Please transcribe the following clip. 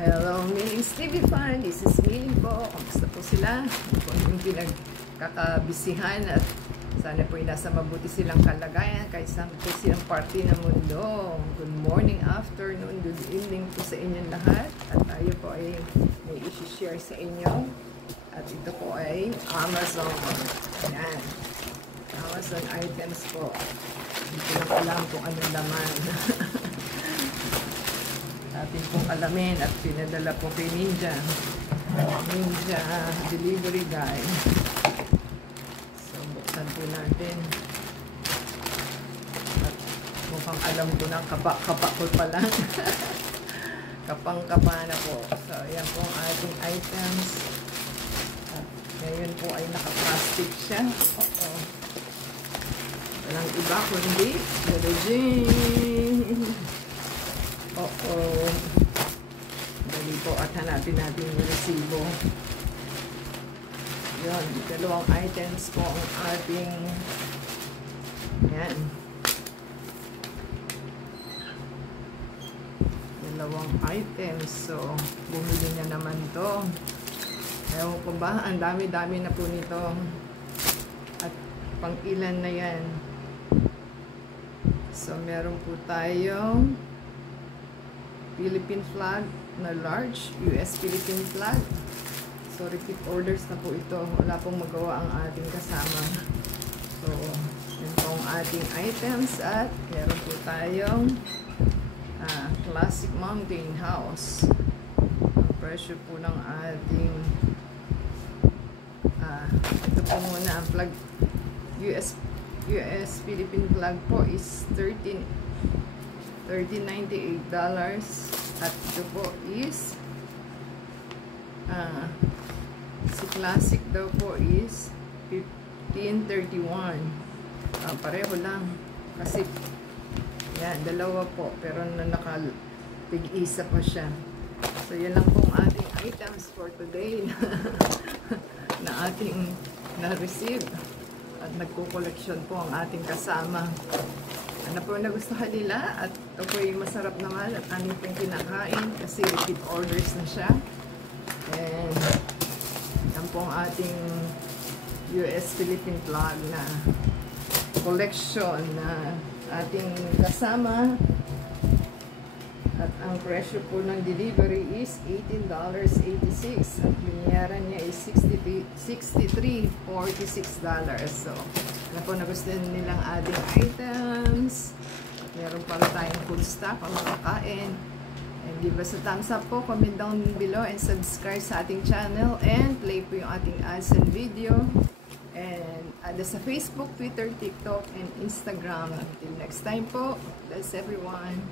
Hello, Millie's TV fan. This is Millie po. Kamusta po sila? Kung yung pinagkakabisihan at sana po nasa mabuti silang kalagayan kaysa po silang party ng mundo. Good morning, afternoon, good evening po sa inyong lahat. At tayo po ay may isi-share sa inyo. At ito po ay Amazon. Ayan. Amazon items po. Hindi ko lang alam kung anong laman. Atin pong alamin at pinadala po kay Ninja delivery guy. So buksan po natin at mukhang alam ko na, kapa ko pa lang. Kapang-kapa na po. So yan po ang ating items at ngayon po ay naka-plastic siya. Walang iba kundi dali po at hanapin natin yung resibo. Yun, dalawang items po ang ating yan. Dalawang items. So, bumili na naman to. Ewan ko ba, ang dami-dami na po nito. At pang ilan na yan. So, meron po tayong Philippine flag na large, US Philippine flag. So, repeat orders na po ito. Wala pong magawa ang ating kasama. So, yun po ang ating items at meron po tayong classic mountain house. Ang presyo po ng ating ito po muna ang flag US Philippine flag po is $13.98 at ito po is si classic daw po is $15.31. Pareho lang kasi yan, dalawa po pero nakatig-isa pa siya. So yan lang pong ating items for today na ating na-receive at nagko-collection po ang ating kasama. Ano po nagustuhan nila at ito po yung masarap naman at aming pong kinakain kasi repeat orders na siya. And yan po ang ating US Philippine flag na collection na ating kasama. At ang presyo po ng delivery is $18.86 at binayaran niya is $63.46. So, ano po nagustuhan nilang ating items. Meron pa rin tayong food stuff ang makakain. And give us a thumbs up po, comment down below, and subscribe sa ating channel. And play po yung ating ads and video. And add us sa Facebook, Twitter, TikTok, and Instagram. Until next time po, bless everyone.